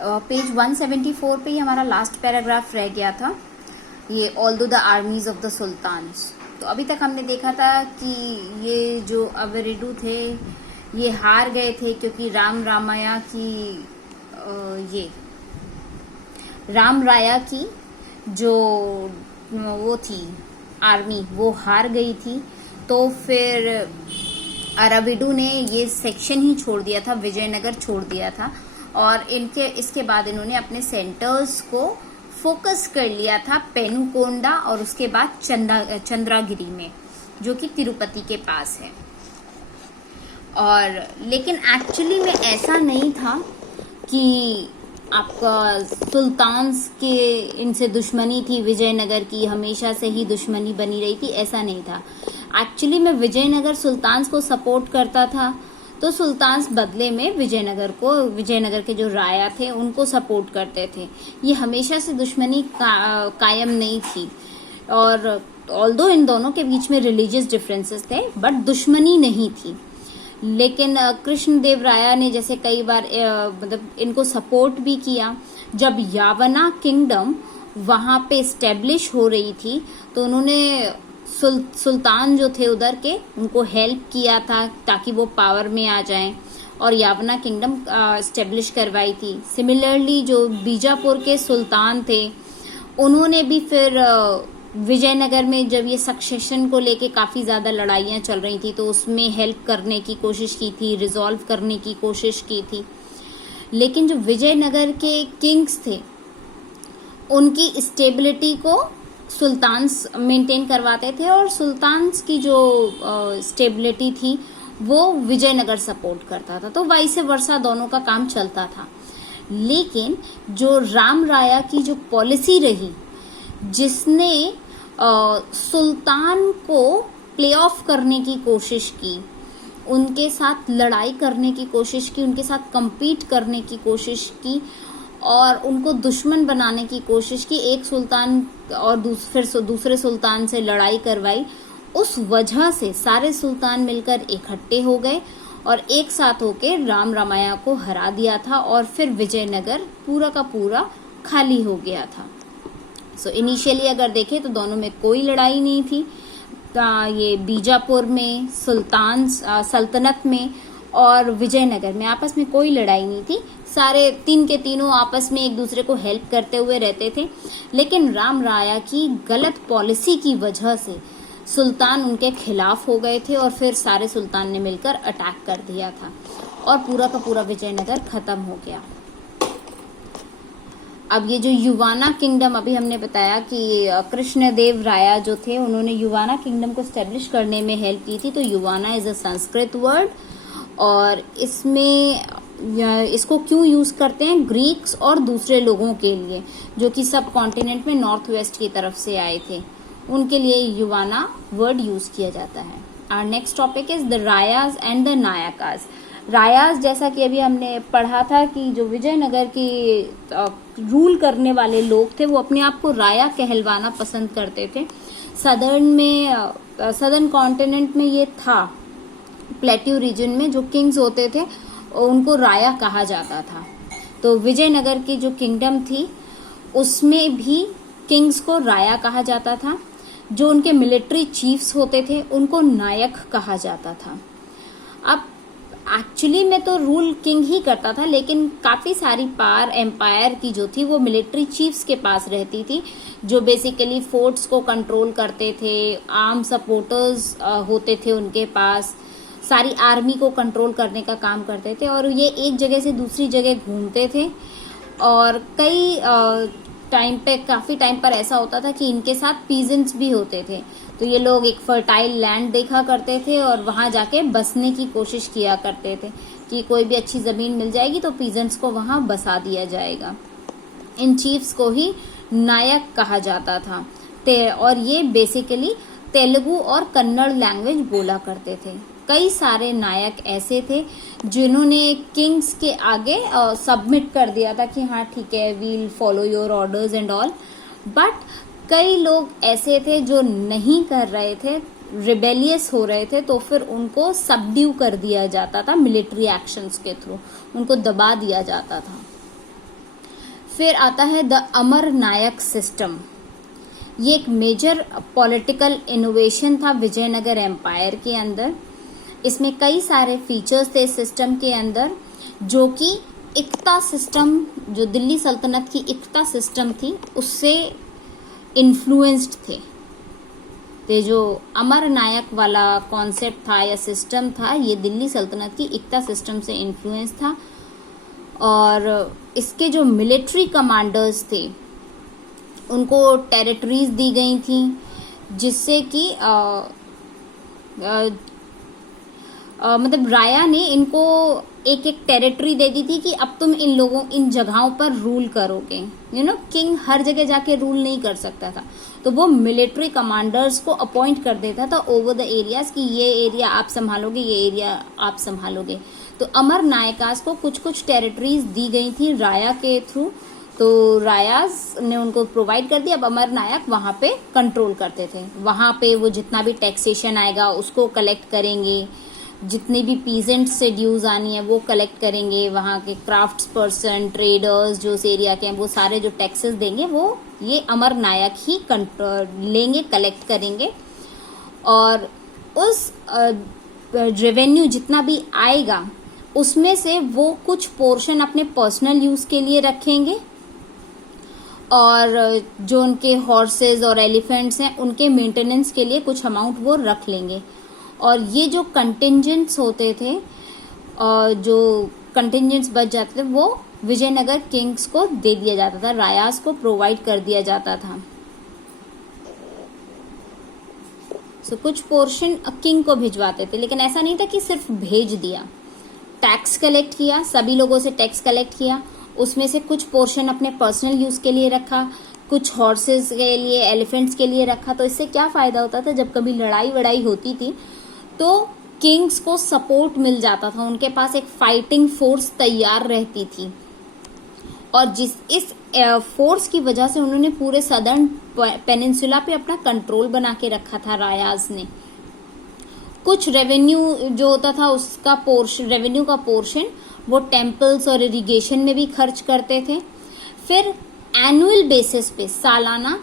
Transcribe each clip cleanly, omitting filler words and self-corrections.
Page 174 पे ही हमारा last paragraph रह गया था, ये although the armies of the sultans. तो अभी तक हमने देखा था कि ये जो अवेरिडू थे ये हार गए थे क्योंकि राम राया की जो वो थी आर्मी वो हार गई थी। तो फिर अराविडू ने ये सेक्शन ही छोड़ दिया था, विजयनगर छोड़ दिया था, और इसके बाद इन्होंने अपने सेंटर्स को फोकस कर लिया था पेनुकोंडा और उसके बाद चंद्रागिरी में, जो कि तिरुपति के पास है। और लेकिन एक्चुअली में ऐसा नहीं था कि आपका सुल्तान्स के इनसे दुश्मनी थी, विजयनगर की हमेशा से ही दुश्मनी बनी रही थी, ऐसा नहीं था। एक्चुअली में विजयनगर सुल्तान्स को सपोर्ट करता था, तो सुल्तान्स बदले में विजयनगर के जो राया थे उनको सपोर्ट करते थे। ये हमेशा से दुश्मनी कायम नहीं थी, और ऑल्दो इन दोनों के बीच में रिलीजियस डिफरेंसेस थे बट दुश्मनी नहीं थी। लेकिन कृष्णदेव राया ने जैसे कई बार मतलब इनको सपोर्ट भी किया। जब यावना किंगडम वहां पे स्टेब्लिश हो रही थी तो उन्होंने सुल्तान जो थे उधर के उनको हेल्प किया था ताकि वो पावर में आ जाएं, और यावना किंगडम स्टेब्लिश करवाई थी। सिमिलरली जो बीजापुर के सुल्तान थे उन्होंने भी फिर विजयनगर में जब ये सक्सेशन को लेके काफी ज्यादा लड़ाइयां चल रही थी तो उसमें हेल्प करने की कोशिश की थी, रिजॉल्व करने की कोशिश की थी। लेकिन जो विजयनगर के किंग्स थे उनकी स्टेबिलिटी को सुल्तान्स मेंटेन करवाते थे, और सुल्तान्स की जो स्टेबिलिटी थी वो विजयनगर सपोर्ट करता था। तो वाइसे वर्सा दोनों का काम चलता था। लेकिन जो राम राया की जो पॉलिसी रही, जिसने सुल्तान को प्ले ऑफ करने की कोशिश की, उनके साथ लड़ाई करने की कोशिश की, उनके साथ compete करने की कोशिश की और उनको दुश्मन बनाने की कोशिश की, एक सुल्तान और फिर दूसरे सुल्तान से लड़ाई करवाई। उस वजह से सारे सुल्तान मिलकर इकट्ठे हो गए और एक साथ होके राम रामाया को हरा दिया था, और फिर विजयनगर पूरा का पूरा खाली हो गया था। सो इनिशियली अगर देखें तो दोनों में कोई लड़ाई नहीं थी। ये बीजापुर में, सल्तनत में और विजयनगर में आपस में कोई लड़ाई नहीं थी। सारे तीन के तीनों आपस में एक दूसरे को हेल्प करते हुए रहते थे। लेकिन राम राया की गलत पॉलिसी की वजह से सुल्तान उनके खिलाफ हो गए थे और फिर सारे सुल्तान ने मिलकर अटैक कर दिया था और पूरा का पूरा विजयनगर खत्म हो गया। अब ये जो युवाना किंगडम अभी हमने बताया कि कृष्णदेव राया जो थे उन्होंने युवाना किंगडम को स्टेब्लिश करने में हेल्प की थी। तो युवाना इज अ संस्कृत वर्ड, और इसको क्यों यूज करते हैं? ग्रीक्स और दूसरे लोगों के लिए जो कि सब कॉन्टिनेंट में नॉर्थ वेस्ट की तरफ से आए थे, उनके लिए युवाना वर्ड यूज किया जाता है। Our next topic is the Rayas and the Nayakas. Rayas, जैसा कि अभी हमने पढ़ा था कि जो विजयनगर की रूल करने वाले लोग थे वो अपने आप को राया कहलवाना पसंद करते थे। सदर्न कॉन्टिनेंट में ये था, प्लेट्यू रीजन में जो किंग्स होते थे उनको राया कहा जाता था। तो विजयनगर की जो किंगडम थी उसमें भी किंग्स को राया कहा जाता था। जो उनके मिलिट्री चीफ्स होते थे उनको नायक कहा जाता था। अब एक्चुअली में तो रूल किंग ही करता था, लेकिन काफी सारी पावर एम्पायर की जो थी वो मिलिट्री चीफ्स के पास रहती थी, जो बेसिकली फोर्ट्स को कंट्रोल करते थे। आर्म सपोर्टर्स होते थे उनके पास, सारी आर्मी को कंट्रोल करने का काम करते थे, और ये एक जगह से दूसरी जगह घूमते थे। और काफी टाइम पर ऐसा होता था कि इनके साथ पीजेंट्स भी होते थे। तो ये लोग एक फर्टाइल लैंड देखा करते थे और वहां जाके बसने की कोशिश किया करते थे कि कोई भी अच्छी जमीन मिल जाएगी तो पीजेंट्स को वहां बसा दिया जाएगा। इन चीफ्स को ही नायक कहा जाता था। और ये बेसिकली तेलुगु और कन्नड़ लैंग्वेज बोला करते थे। कई सारे नायक ऐसे थे जिन्होंने किंग्स के आगे सबमिट कर दिया था कि हाँ ठीक है, we'll follow your orders and all. But कई लोग ऐसे थे जो नहीं कर रहे थे, रिबेलियस हो रहे थे, तो फिर उनको सबड्यू कर दिया जाता था मिलिट्री एक्शंस के थ्रू, उनको दबा दिया जाता था। फिर आता है द अमर नायक सिस्टम। ये एक मेजर पॉलिटिकल इनोवेशन था विजयनगर एम्पायर के अंदर। इसमें कई सारे फीचर्स थे सिस्टम के अंदर, जो कि इक्ता सिस्टम, जो दिल्ली सल्तनत की इक्ता सिस्टम थी, उससे इन्फ्लुएंस्ड थे। तो जो अमर नायक वाला कॉन्सेप्ट था या सिस्टम था, ये दिल्ली सल्तनत की इक्ता सिस्टम से इन्फ्लुएंस था। और इसके जो मिलिट्री कमांडर्स थे उनको टेरिटरीज दी गई थी, जिससे कि मतलब राया ने इनको एक एक टेरिटरी दे दी थी कि अब तुम इन जगहों पर रूल करोगे। किंग हर जगह जाके रूल नहीं कर सकता था, तो वो मिलिट्री कमांडर्स को अपॉइंट कर देता था ओवर द एरियाज कि ये एरिया आप संभालोगे, ये एरिया आप संभालोगे। तो अमर नायकास को कुछ कुछ टेरिटरीज दी गई थी राया के थ्रू, तो रायाज ने उनको प्रोवाइड कर दिया। अब अमर नायक वहां पे कंट्रोल करते थे। वहां पे वो जितना भी टैक्सेशन आएगा उसको कलेक्ट करेंगे, जितने भी पीजेंट्स से ड्यूज आनी है वो कलेक्ट करेंगे, वहाँ के क्राफ्ट्स पर्सन, ट्रेडर्स जो उस एरिया के हैं वो सारे जो टैक्सेस देंगे वो ये अमर नायक ही लेंगे, कलेक्ट करेंगे। और उस रेवेन्यू जितना भी आएगा उसमें से वो कुछ पोर्शन अपने पर्सनल यूज के लिए रखेंगे, और जो उनके हॉर्सेज और एलिफेंट्स हैं उनके मेंटेनेंस के लिए कुछ अमाउंट वो रख लेंगे। और ये जो कंटिजेंट्स होते थे, जो कंटिजेंट्स बच जाते थे, वो विजयनगर किंग्स को दे दिया जाता था, रायास को प्रोवाइड कर दिया जाता था। कुछ पोर्शन किंग को भिजवाते थे, लेकिन ऐसा नहीं था कि सिर्फ भेज दिया। टैक्स कलेक्ट किया, सभी लोगों से टैक्स कलेक्ट किया, उसमें से कुछ पोर्शन अपने पर्सनल यूज के लिए रखा, कुछ हॉर्सेस के लिए, एलिफेंट्स के लिए रखा। तो इससे क्या फायदा होता था, जब कभी लड़ाई वड़ाई होती थी तो किंग्स को सपोर्ट मिल जाता था, उनके पास एक फाइटिंग फोर्स तैयार रहती थी। और इस फोर्स की वजह से उन्होंने पूरे सदर्न पेनिनसुला पे अपना कंट्रोल बना के रखा था रायाज ने। कुछ रेवेन्यू जो होता था उसका रेवेन्यू का पोर्शन वो टेम्पल्स और इरिगेशन में भी खर्च करते थे। फिर एनुअल बेसिस पे, सालाना,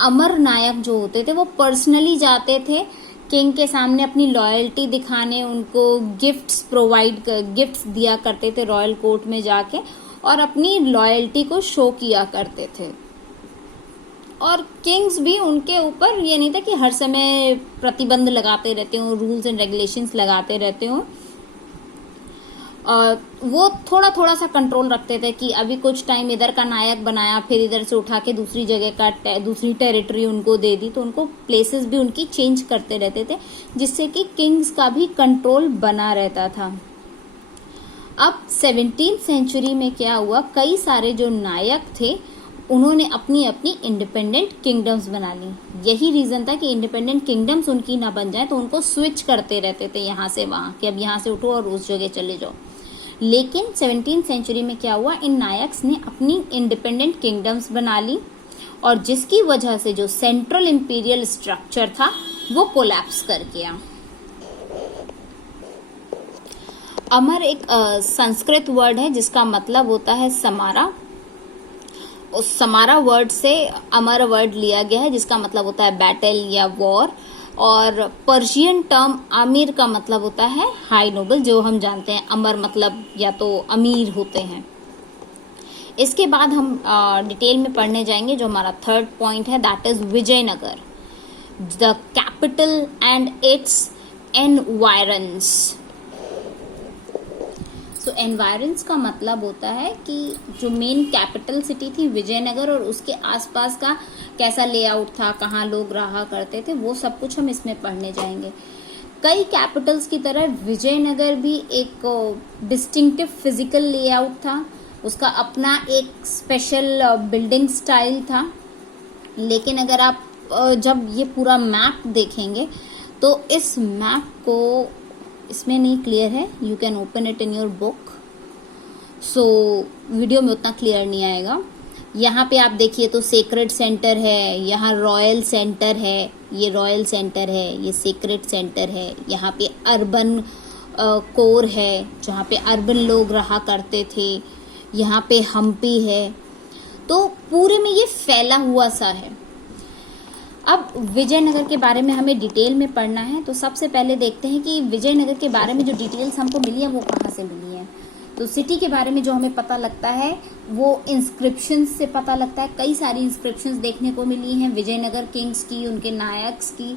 अमर नायक जो होते थे वो पर्सनली जाते थे किंग के सामने अपनी लॉयल्टी दिखाने, उनको गिफ्ट्स दिया करते थे रॉयल कोर्ट में जाके, और अपनी लॉयल्टी को शो किया करते थे। और किंग्स भी उनके ऊपर ये नहीं था कि हर समय प्रतिबंध लगाते रहते हो, रूल्स एंड रेगुलेशंस लगाते रहते हो। वो थोड़ा थोड़ा सा कंट्रोल रखते थे कि अभी कुछ टाइम इधर का नायक बनाया, फिर इधर से उठा के दूसरी जगह का दूसरी टेरिटरी उनको दे दी, तो उनको प्लेसेस भी उनकी चेंज करते रहते थे, जिससे कि किंग्स का भी कंट्रोल बना रहता था। अब 17वीं सेंचुरी में क्या हुआ, कई सारे जो नायक थे उन्होंने अपनी अपनी इंडिपेंडेंट किंगडम्स बना ली। यही रीजन था कि इंडिपेंडेंट किंगडम्स उनकी ना बन जाए, तो उनको स्विच करते रहते थे यहाँ से वहां कि अब यहाँ से उठो और उस जगह चले जाओ। लेकिन 17वीं सेंचुरी में क्या हुआ, इन नायक्स ने अपनी इंडिपेंडेंट किंगडम्स बना ली, और जिसकी वजह से जो सेंट्रल इंपीरियल स्ट्रक्चर था वो कोलैप्स कर गया। अमर एक संस्कृत वर्ड है जिसका मतलब होता है समारा। उस समारा वर्ड से अमर वर्ड लिया गया है जिसका मतलब होता है बैटल या वॉर। और पर्शियन टर्म अमीर का मतलब होता है हाई नोबल, जो हम जानते हैं अमर मतलब या तो अमीर होते हैं। इसके बाद हम डिटेल में पढ़ने जाएंगे जो हमारा थर्ड पॉइंट है, that is Vijayanagara, the capital and its environs. So environs का मतलब होता है कि जो मेन कैपिटल सिटी थी विजयनगर और उसके आसपास का कैसा लेआउट था, कहाँ लोग रहा करते थे, वो सब कुछ हम इसमें पढ़ने जाएंगे। कई कैपिटल्स की तरह विजयनगर भी एक डिस्टिंक्टिव फिजिकल लेआउट था, उसका अपना एक स्पेशल बिल्डिंग स्टाइल था। लेकिन अगर आप जब ये पूरा मैप देखेंगे तो इस मैप को, इसमें नहीं क्लियर है, you can open it in your book, so video में उतना क्लियर नहीं आएगा। यहाँ पे आप देखिए तो सेक्रेड सेंटर है, यहाँ रॉयल सेंटर है, ये रॉयल सेंटर है, ये सेक्रेड सेंटर है, यहाँ पे अर्बन कोर है जहाँ पे अर्बन लोग रहा करते थे, यहाँ पे हम्पी है। तो पूरे में ये फैला हुआ सा है। अब विजयनगर के बारे में हमें डिटेल में पढ़ना है, तो सबसे पहले देखते हैं कि विजयनगर के बारे में जो डिटेल्स हमको मिली है वो कहाँ से मिली है। तो सिटी के बारे में जो हमें पता लगता है वो इंस्क्रिप्शंस से पता लगता है। कई सारी इंस्क्रिप्शंस देखने को मिली हैं विजयनगर किंग्स की, उनके नायक्स की,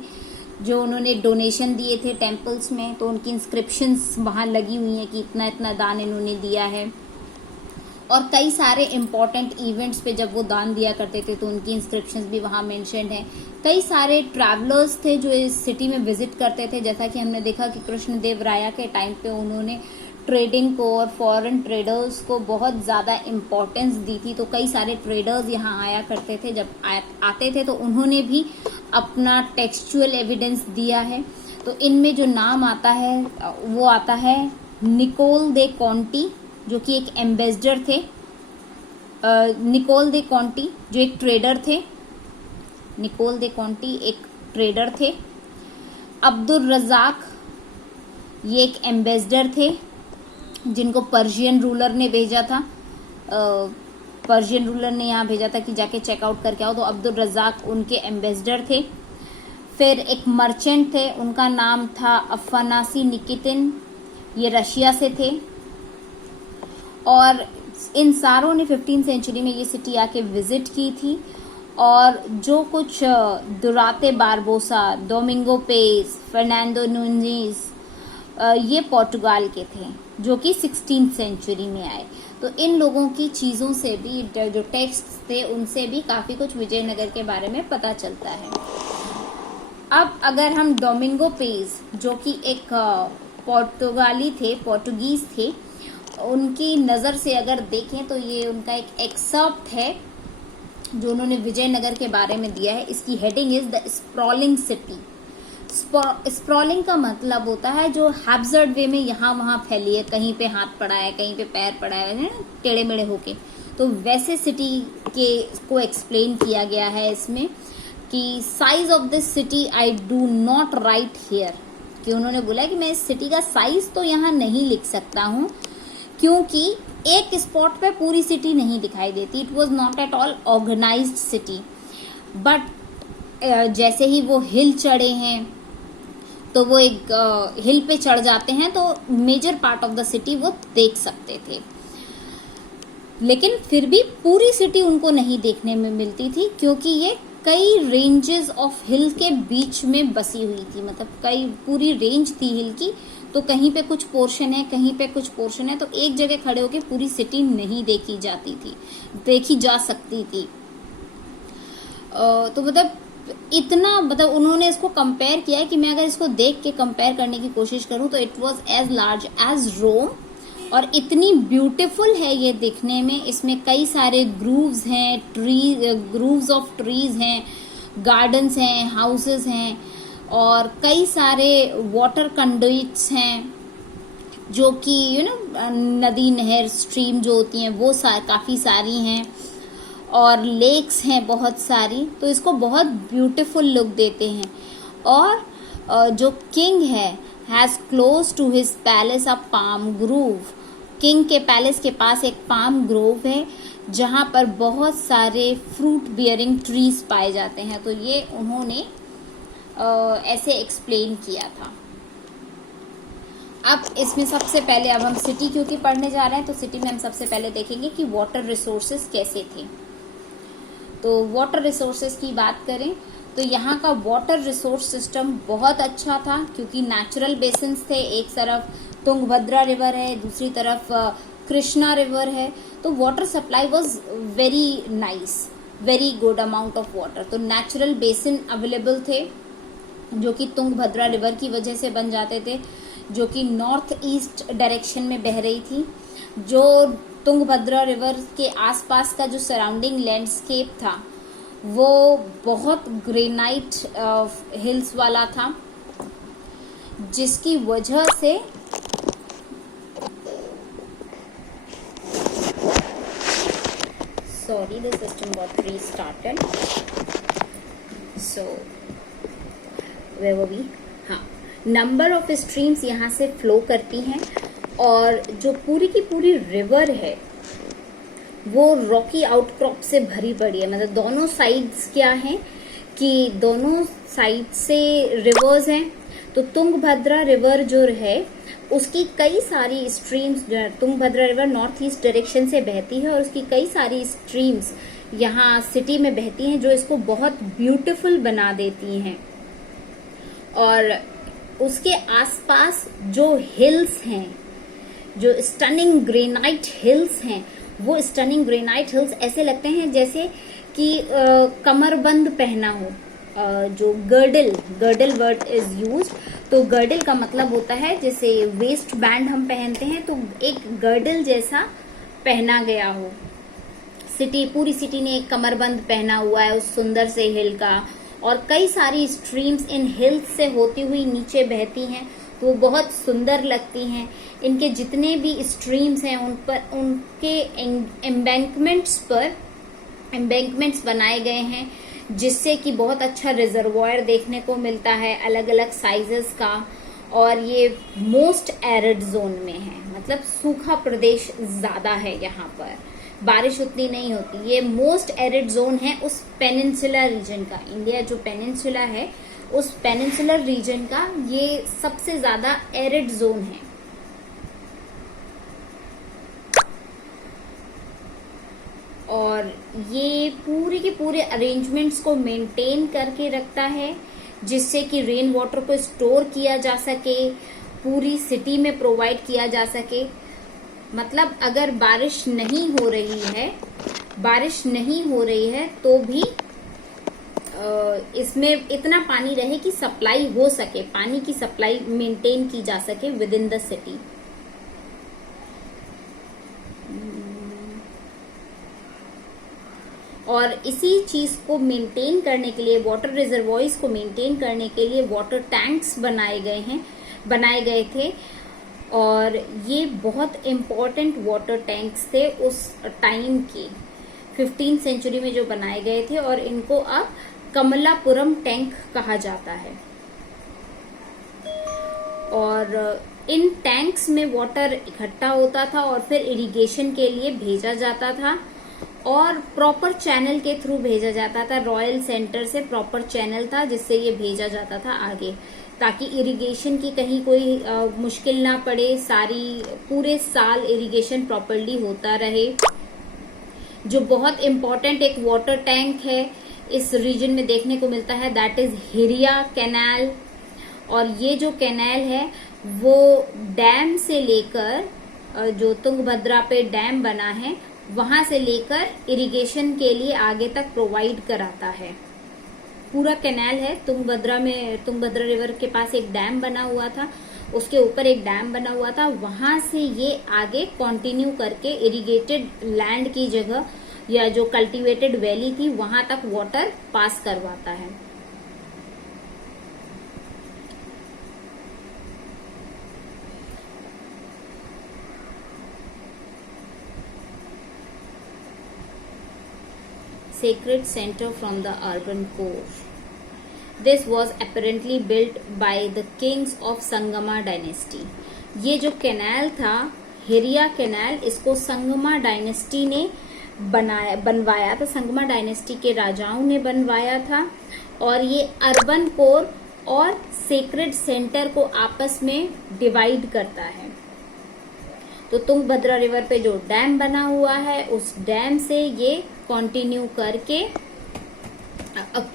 जो उन्होंने डोनेशन दिए थे टेम्पल्स में, तो उनकी इंस्क्रिप्शंस वहाँ लगी हुई हैं कि इतना इतना दान इन्होंने दिया है। और कई सारे इम्पॉर्टेंट इवेंट्स पे जब वो दान दिया करते थे तो उनकी इंस्क्रिप्शंस भी वहाँ मेंशन्ड हैं। कई सारे ट्रैवलर्स थे जो इस सिटी में विजिट करते थे, जैसा कि हमने देखा कि कृष्णदेवराया के टाइम पे उन्होंने ट्रेडिंग को और फॉरेन ट्रेडर्स को बहुत ज़्यादा इम्पोर्टेंस दी थी। तो कई सारे ट्रेडर्स यहाँ आया करते थे, जब आते थे तो उन्होंने भी अपना टेक्सचुअल एविडेंस दिया है। तो इनमें जो नाम आता है वो आता है निकोल दे कॉन्टी, जो कि एक एम्बेसडर थे। निकोल दे कॉन्टी जो एक ट्रेडर थे, निकोल दे कॉन्टी एक ट्रेडर थे। अब्दुल रज़ाक ये एक एम्बेसडर थे जिनको पर्शियन रूलर ने भेजा था। पर्शियन रूलर ने यहाँ भेजा था कि जाके चेकआउट करके आओ, तो अब्दुल रज़ाक उनके एम्बेसडर थे। फिर एक मर्चेंट थे, उनका नाम था अफनासी निकितिन, ये रशिया से थे। और इन सारों ने 15th सेंचुरी में ये सिटी आके विजिट की थी। और जो कुछ Duarte Barbosa, Domingo Paes, Fernando Nunes, ये पोर्टुगाल के थे जो कि 16th सेंचुरी में आए। तो इन लोगों की चीज़ों से भी, जो टेक्स्ट थे उनसे भी काफ़ी कुछ विजयनगर के बारे में पता चलता है। अब अगर हम डोमिंगो पेस जो कि एक पोर्तुगाली थे, पोर्टुगीज थे, उनकी नज़र से अगर देखें तो ये उनका एक एक्सर्प्ट है जो उन्होंने विजयनगर के बारे में दिया है। इसकी heading is the sprawling city. Sprawling का मतलब होता है जो हैब्जर्ड वे में यहाँ वहाँ फैली है, कहीं पे हाथ पड़ा है, कहीं पे पैर पड़ा है, टेढ़े मेढ़े होके। तो वैसे सिटी के को एक्सप्लेन किया गया है इसमें कि size of this city I do not right here, कि उन्होंने बोला कि मैं इस सिटी का साइज तो यहाँ नहीं लिख सकता हूँ क्योंकि एक स्पॉट पे पूरी सिटी नहीं दिखाई देती। It was not at all organized city, but जैसे ही वो हिल चढ़े हैं तो वो एक हिल पे चढ़ जाते हैं तो major part of the city वो देख सकते थे, लेकिन फिर भी पूरी सिटी उनको नहीं देखने में मिलती थी क्योंकि ये कई रेंजेस ऑफ हिल के बीच में बसी हुई थी। मतलब कई पूरी रेंज थी हिल की, तो कहीं पे कुछ पोर्शन है, कहीं पे कुछ पोर्शन है, तो एक जगह खड़े होके पूरी सिटी नहीं देखी जाती थी, देखी जा सकती थी। तो मतलब इतना, मतलब उन्होंने इसको कंपेयर किया है कि मैं अगर इसको देख के कंपेयर करने की कोशिश करूं तो it was as large as Rome, और इतनी ब्यूटीफुल है ये दिखने में। इसमें कई सारे ग्रूव्स हैं, ग्रूव्स ऑफ ट्रीज हैं, गार्डन्स हैं, हाउसेस हैं, और कई सारे वाटर कंडुइट्स हैं जो कि नदी, नहर, स्ट्रीम जो होती हैं वो काफ़ी सारी हैं, और लेक्स हैं बहुत सारी। तो इसको बहुत ब्यूटीफुल लुक देते हैं। और जो किंग है has close to his palace a palm grove. King के पैलेस के पास एक पाम ग्रोव है जहाँ पर बहुत सारे फ्रूट बियरिंग ट्रीज पाए जाते हैं। तो ये उन्होंने ऐसे एक्सप्लेन किया था। अब इसमें सबसे पहले, अब हम सिटी क्योंकि पढ़ने जा रहे हैं तो सिटी में हम सबसे पहले देखेंगे कि वाटर रिसोर्सेज कैसे थे। तो वाटर रिसोर्सेज की बात करें तो यहाँ का वाटर रिसोर्स सिस्टम बहुत अच्छा था क्योंकि नेचुरल बेसिन्स थे। एक तरफ तुंगभद्रा रिवर है, दूसरी तरफ कृष्णा रिवर है, तो water supply was very nice, very good amount of water. तो नेचुरल बेसिन अवेलेबल थे जो कि तुंगभद्रा रिवर की वजह से बन जाते थे, जो कि नॉर्थ ईस्ट डायरेक्शन में बह रही थी। जो तुंगभद्रा रिवर के आसपास का जो सराउंडिंग लैंडस्केप था वो बहुत ग्रेनाइट हिल्स वाला था, जिसकी वजह से sorry the system got restarted, so where were we? हाँ, नंबर ऑफ स्ट्रीम्स यहाँ से फ्लो करती हैं, और जो पूरी की पूरी रिवर है वो रॉकी आउटक्रॉप से भरी पड़ी है। मतलब दोनों साइड्स क्या है कि दोनों साइड से रिवर्स हैं। तो तुंगभद्रा रिवर जो है उसकी कई सारी streams, Tungabhadra river north east direction से बहती है और उसकी कई सारी स्ट्रीम्स यहाँ सिटी में बहती हैं जो इसको बहुत ब्यूटीफुल बना देती हैं। और उसके आसपास जो हिल्स हैं, जो स्टनिंग ग्रेनाइट हिल्स हैं, वो स्टनिंग ग्रेनाइट हिल्स ऐसे लगते हैं जैसे कि कमरबंद पहना हो। जो गर्डल वर्ड इज यूज, तो गर्डल का मतलब होता है जैसे वेस्ट बैंड हम पहनते हैं, तो एक गर्डल जैसा पहना गया हो। पूरी सिटी ने एक कमरबंद पहना हुआ है उस सुंदर से हिल का। और कई सारी स्ट्रीम्स इन हिल्स से होती हुई नीचे बहती हैं, तो वो बहुत सुंदर लगती हैं। इनके जितने भी स्ट्रीम्स हैं उन पर उनके एम्बैंकमेंट्स बनाए गए हैं, जिससे कि बहुत अच्छा रिजर्वॉयर देखने को मिलता है अलग अलग साइजेस का। और ये मोस्ट एरिड जोन में है, मतलब सूखा प्रदेश ज्यादा है यहाँ पर, बारिश उतनी नहीं होती। ये मोस्ट एरिड जोन है उस पेनिनसुलर रीजन का। इंडिया जो पेनिनसुला है उस पेनिनसुलर रीजन का ये सबसे ज्यादा एरिड जोन है। और ये पूरे के पूरे अरेंजमेंट्स को मेंटेन करके रखता है, जिससे कि रेन वाटर को स्टोर किया जा सके, पूरी सिटी में प्रोवाइड किया जा सके। मतलब अगर बारिश नहीं हो रही है तो भी इसमें इतना पानी रहे कि सप्लाई हो सके, पानी की सप्लाई मेंटेन की जा सके विद इन द सिटी। और इसी चीज को मेंटेन करने के लिए, वाटर रिजर्वॉयर्स को मेंटेन करने के लिए वाटर टैंक्स बनाए गए थे। और ये बहुत इम्पोर्टेंट वाटर टैंक्स थे उस टाइम के 15th सेंचुरी में जो बनाए गए थे, और इनको अब कमलापुरम टैंक कहा जाता है। और इन टैंक्स में वाटर इकट्ठा होता था और फिर इरिगेशन के लिए भेजा जाता था, और प्रॉपर चैनल के थ्रू भेजा जाता था। रॉयल सेंटर से प्रॉपर चैनल था जिससे ये भेजा जाता था आगे, ताकि इरिगेशन की कहीं कोई मुश्किल ना पड़े, पूरे साल इरिगेशन प्रॉपरली होता रहे। जो बहुत इम्पोर्टेंट एक वाटर टैंक है इस रीजन में देखने को मिलता है, दैट इज हिरिया कैनाल। और ये जो कैनाल है वो डैम से लेकर, जो तुंगभद्रा पे डैम बना है वहां से लेकर इरिगेशन के लिए आगे तक प्रोवाइड कराता है। पूरा कैनाल है तुंगभद्रा रिवर के पास एक डैम बना हुआ था, उसके ऊपर एक डैम बना हुआ था, वहां से ये आगे कंटिन्यू करके इरिगेटेड लैंड की जगह या जो कल्टीवेटेड वैली थी वहां तक वाटर पास करवाता है। Sacred center from the urban core. This was apparently built by the kings of Sangma dynasty. ये जो कैनाल था हिरिया कैनाल, इसको संगमा डायनेस्टी ने बनवाया था, संगमा डायनेस्टी के राजाओं ने बनवाया था। और ये अर्बन कोर और सेक्रेड सेंटर को आपस में डिवाइड करता है। तो तुंगभद्रा रिवर पे जो डैम बना हुआ है उस डैम से ये कंटिन्यू करके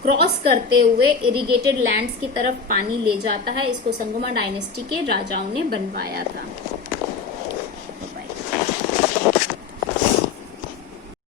क्रॉस करते हुए इरिगेटेड लैंड्स की तरफ पानी ले जाता है। इसको संगमा डायनेस्टी के राजाओं ने बनवाया था।